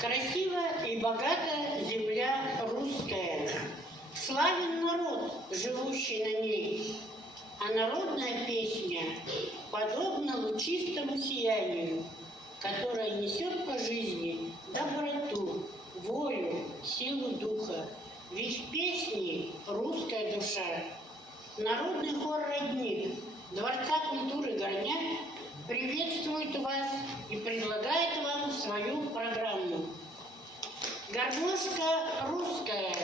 Красива и богата земля русская, славен народ, живущий на ней, а народная песня подобна лучистому сиянию, которое несет по жизни доброту, волю, силу духа. Ведь в песне русская душа. Народный хор родник Дворца культуры Горняк приветствует вас и предлагает вам свою программу. Гармошка русская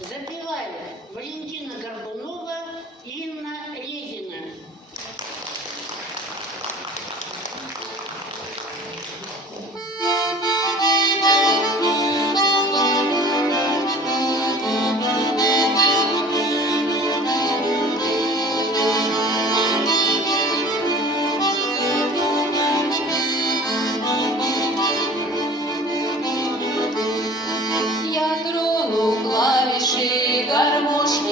запевает Валентина Горбунова и Инна Резина. Я трону клавиши гармошки.